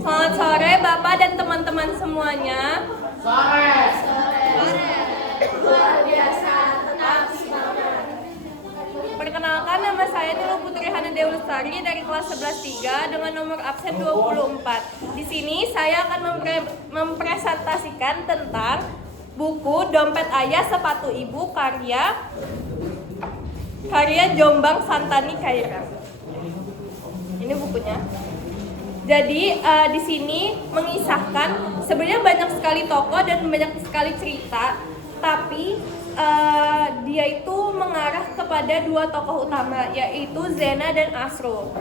Selamat sore Bapak dan teman-teman semuanya. Sore. Luar biasa, tetap semangat. Perkenalkan, nama saya Nilo Putri Hana Dewi Lestari dari kelas 11-3 dengan nomor absen 24. Di sini saya akan mempresentasikan tentang buku Dompet Ayah Sepatu Ibu karya Jombang Santani Khaira. Ini bukunya. Jadi di sini mengisahkan sebenarnya banyak sekali tokoh dan banyak sekali cerita, tapi dia itu mengarah kepada dua tokoh utama, yaitu Zena dan Asrul.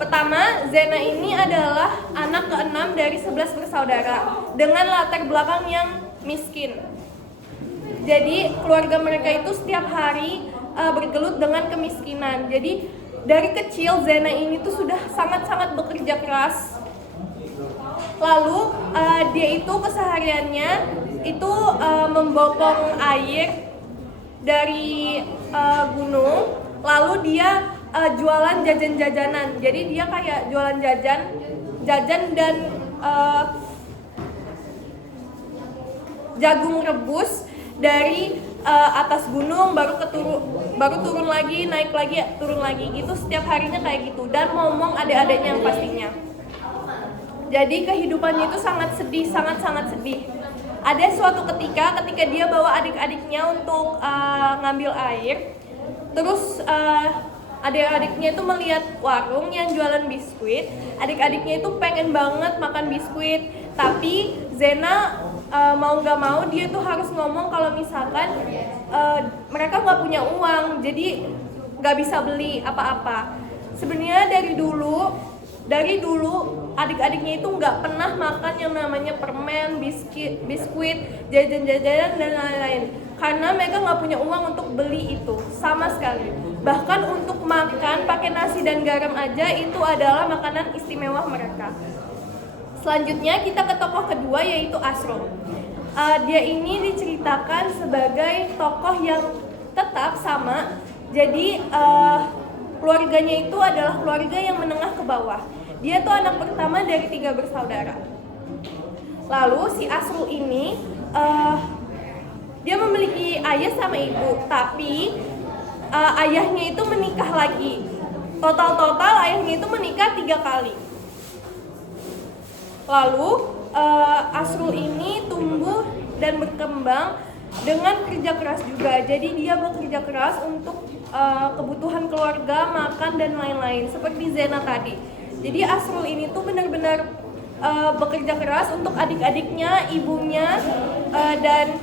Pertama, Zena ini adalah anak ke-6 dari 11 bersaudara dengan latar belakang yang miskin. Jadi keluarga mereka itu setiap hari bergelut dengan kemiskinan. Jadi dari kecil Zena ini tuh sudah sangat-sangat bekerja keras. Lalu dia itu kesehariannya itu membopong air dari gunung. Lalu dia jualan jajan-jajanan. Jadi dia kayak jualan jajan dan jagung rebus dari atas gunung, baru turun lagi, naik lagi, turun lagi gitu setiap harinya kayak gitu, dan ngomong adik-adiknya yang pastinya. Jadi kehidupannya itu sangat sedih. Ada suatu ketika dia bawa adik-adiknya untuk ngambil air, terus adik-adiknya itu melihat warung yang jualan biskuit. Adik-adiknya itu pengen banget makan biskuit, tapi Zena mau nggak mau dia tuh harus ngomong kalau misalkan mereka nggak punya uang, jadi nggak bisa beli apa-apa. Sebenarnya dari dulu adik-adiknya itu nggak pernah makan yang namanya permen, biskuit, jajan-jajanan dan lain-lain, karena mereka nggak punya uang untuk beli itu sama sekali. Bahkan untuk makan pakai nasi dan garam aja itu adalah makanan istimewa mereka. Selanjutnya kita ke tokoh kedua, yaitu Asrul. Dia ini diceritakan sebagai tokoh yang tetap sama. Jadi keluarganya itu adalah keluarga yang menengah ke bawah. Dia tuh anak pertama dari 3 bersaudara. Lalu si Asrul ini dia memiliki ayah sama ibu, tapi ayahnya itu menikah lagi. Total ayahnya itu menikah 3 kali. Lalu Asrul ini tumbuh dan berkembang dengan kerja keras juga. Jadi dia bekerja keras untuk kebutuhan keluarga, makan dan lain-lain, seperti Zena tadi. Jadi Asrul ini tuh benar-benar bekerja keras untuk adik-adiknya, ibunya, dan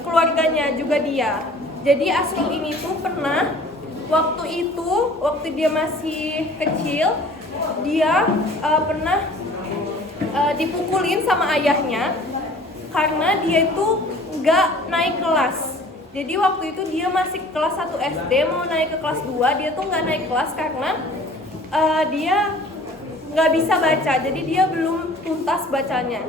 keluarganya juga dia. Jadi Asrul ini tuh pernah waktu dia masih kecil, dia pernah dipukulin sama ayahnya karena dia itu nggak naik kelas. Jadi waktu itu dia masih kelas 1 SD mau naik ke kelas 2, dia tuh nggak naik kelas karena dia nggak bisa baca. Jadi dia belum tuntas bacanya.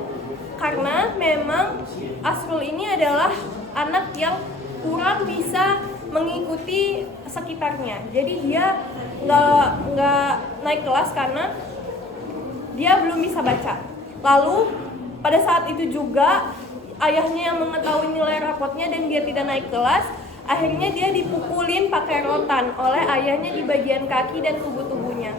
Karena memang Asrul ini adalah anak yang kurang bisa mengikuti sekitarnya. Jadi dia nggak naik kelas karena dia belum bisa baca. Lalu pada saat itu juga ayahnya yang mengetahui nilai rapotnya dan dia tidak naik kelas, akhirnya dia dipukulin pakai rotan oleh ayahnya di bagian kaki dan tubuhnya.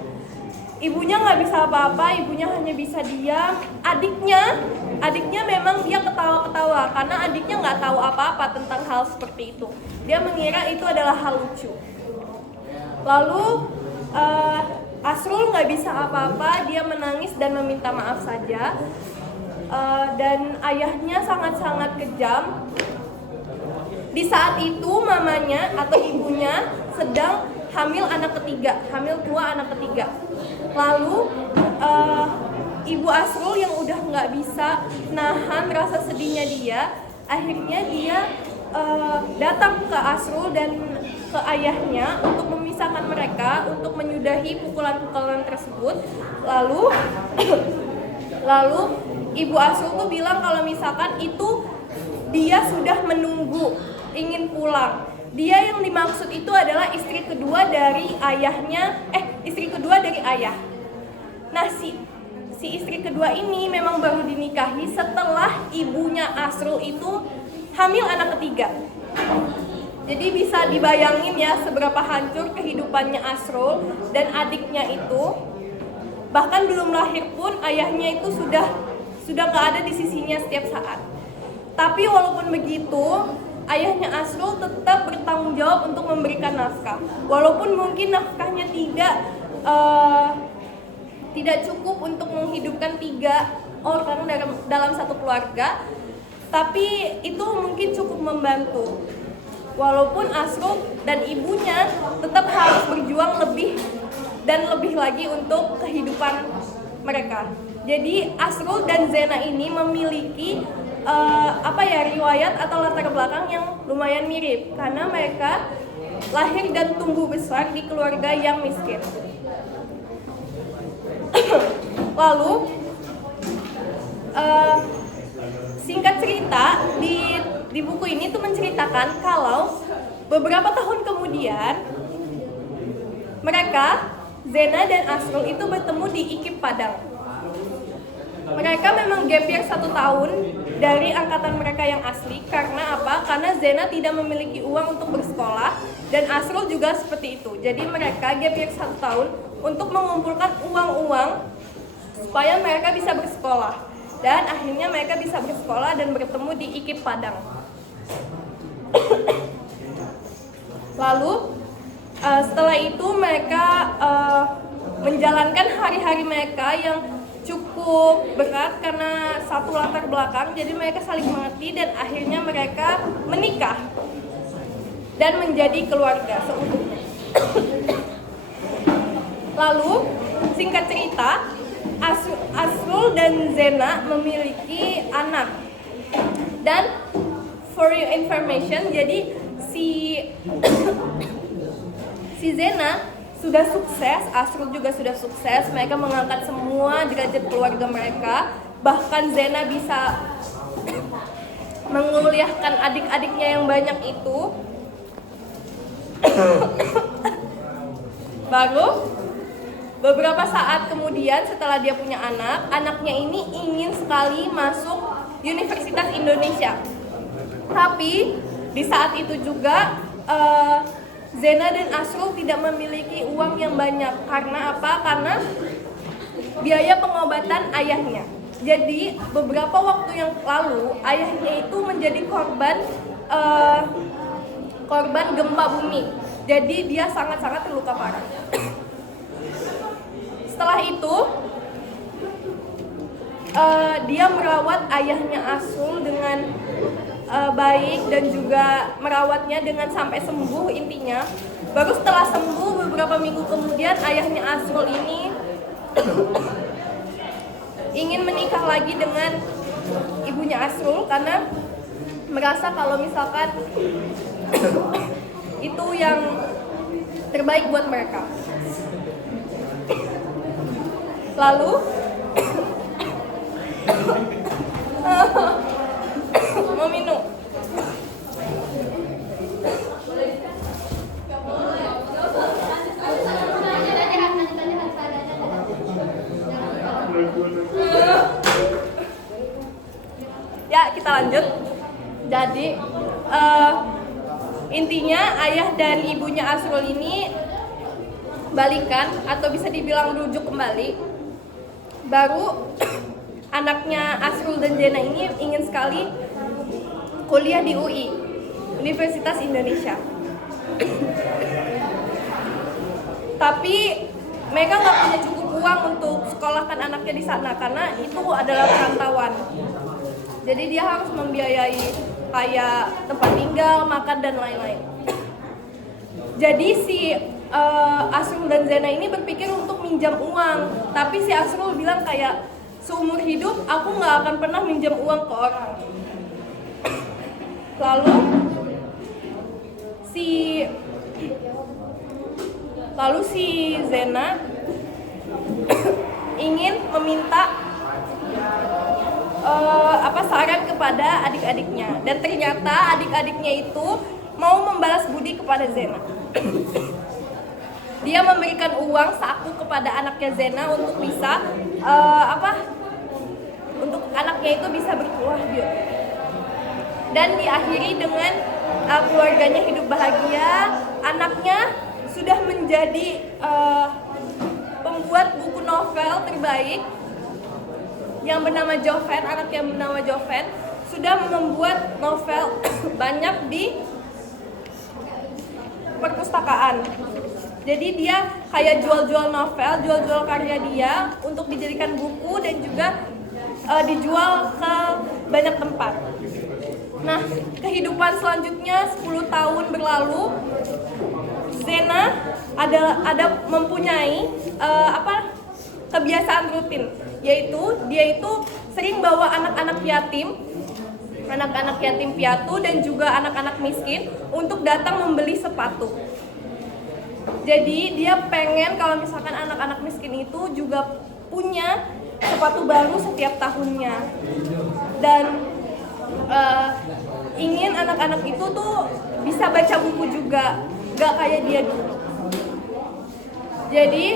Ibunya nggak bisa apa-apa, ibunya hanya bisa diam. Adiknya memang dia ketawa-ketawa karena adiknya nggak tahu apa-apa tentang hal seperti itu. Dia mengira itu adalah hal lucu. Lalu Asrul nggak bisa apa-apa, dia menangis dan meminta maaf saja. Dan ayahnya sangat-sangat kejam. Di saat itu mamanya atau ibunya sedang hamil tua anak ketiga. Lalu ibu Asrul yang udah nggak bisa nahan rasa sedihnya dia, akhirnya dia datang ke Asrul dan ke ayahnya untuk memisahkan mereka, untuk menyudahi pukulan-pukulan tersebut. Lalu ibu Asrul tuh bilang kalau misalkan itu dia sudah menunggu, ingin pulang. Dia yang dimaksud itu adalah istri kedua dari ayah. Nah si si istri kedua ini memang baru dinikahi setelah ibunya Asrul itu hamil anak ketiga. Jadi bisa dibayangin ya seberapa hancur kehidupannya Asrul dan adiknya itu. Bahkan belum lahir pun ayahnya itu sudah gak ada di sisinya setiap saat. Tapi walaupun begitu, ayahnya Asrul tetap bertanggung jawab untuk memberikan nafkah. Walaupun mungkin nafkahnya tidak cukup untuk menghidupkan 3 orang dalam satu keluarga, tapi itu mungkin cukup membantu. Walaupun Asrul dan ibunya tetap harus berjuang lebih dan lebih lagi untuk kehidupan mereka. Jadi Asrul dan Zena ini memiliki riwayat atau latar belakang yang lumayan mirip karena mereka lahir dan tumbuh besar di keluarga yang miskin. Lalu singkat cerita di buku ini tuh menceritakan kalau beberapa tahun kemudian mereka, Zena dan Asrul itu bertemu di IKIP Padang. Mereka memang gap year 1 tahun dari angkatan mereka yang asli. Karena apa? Karena Zena tidak memiliki uang untuk bersekolah dan Asrul juga seperti itu. Jadi mereka gap year 1 tahun untuk mengumpulkan uang-uang supaya mereka bisa bersekolah. Dan akhirnya mereka bisa bersekolah dan bertemu di IKIP Padang. Lalu setelah itu mereka menjalankan hari-hari mereka yang cukup berat karena satu latar belakang. Jadi mereka saling mengerti dan akhirnya mereka menikah dan menjadi keluarga seutuhnya. Lalu singkat cerita, Asrul dan Zena memiliki anak. Dan for your information, jadi si Zena sudah sukses, Asrul juga sudah sukses. Mereka mengangkat semua derajat keluarga mereka. Bahkan Zena bisa menguliahkan adik-adiknya yang banyak itu. Baru beberapa saat kemudian setelah dia punya anak, anaknya ini ingin sekali masuk Universitas Indonesia. Tapi di saat itu juga Zena dan Asrul tidak memiliki uang yang banyak. Karena apa? Karena biaya pengobatan ayahnya. Jadi beberapa waktu yang lalu ayahnya itu menjadi korban gempa bumi. Jadi dia sangat-sangat terluka parah. Setelah itu dia merawat ayahnya Asrul dengan baik dan juga merawatnya dengan sampai sembuh intinya. Baru setelah sembuh beberapa minggu kemudian ayahnya Asrul ini ingin menikah lagi dengan ibunya Asrul karena merasa kalau misalkan itu yang terbaik buat mereka. Lalu mau minum. Ya, kita lanjut. Jadi intinya ayah dan ibunya Asrul ini balikan atau bisa dibilang rujuk kembali. Baru anaknya Asrul dan Zena ini ingin sekali kuliah di UI, Universitas Indonesia. Tapi mereka nggak punya cukup uang untuk sekolahkan anaknya di sana karena itu adalah perantauan. Jadi dia harus membiayai kayak tempat tinggal, makan dan lain-lain. Jadi si Asrul dan Zena ini berpikir untuk minjam uang, tapi si Asrul bilang kayak seumur hidup aku nggak akan pernah minjam uang ke orang. Lalu si Zena ingin meminta saran kepada adik-adiknya, dan ternyata adik-adiknya itu mau membalas budi kepada Zena. Dia memberikan uang saku kepada anaknya Zena untuk bisa untuk anaknya itu bisa berkuah gitu. Dan diakhiri dengan keluarganya hidup bahagia, anaknya sudah menjadi pembuat buku novel terbaik yang bernama Joven, anak yang bernama Joven sudah membuat novel banyak di perpustakaan. Jadi dia kayak jual-jual novel, jual-jual karya dia untuk dijadikan buku dan juga dijual ke banyak tempat. Nah, kehidupan selanjutnya 10 tahun berlalu, Zena ada mempunyai kebiasaan rutin, yaitu dia itu sering bawa anak-anak yatim piatu dan juga anak-anak miskin untuk datang membeli sepatu. Jadi dia pengen kalau misalkan anak-anak miskin itu juga punya sepatu baru setiap tahunnya, dan ingin anak-anak itu tuh bisa baca buku juga, gak kayak dia dulu. Jadi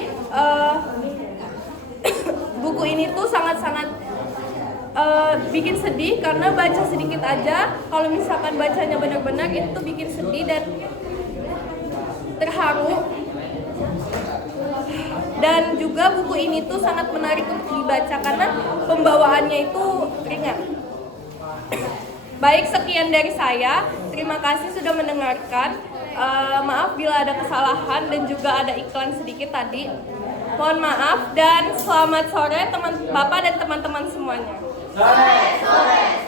buku ini tuh sangat-sangat bikin sedih karena baca sedikit aja. Kalau misalkan bacanya benar-benar itu tuh bikin sedih dan terharu. Dan juga buku ini tuh sangat menarik untuk dibaca karena pembawaannya itu ringan. Baik, sekian dari saya. Terima kasih sudah mendengarkan. Maaf bila ada kesalahan dan juga ada iklan sedikit tadi. Mohon maaf dan selamat sore teman Bapak dan teman-teman semuanya. Sore.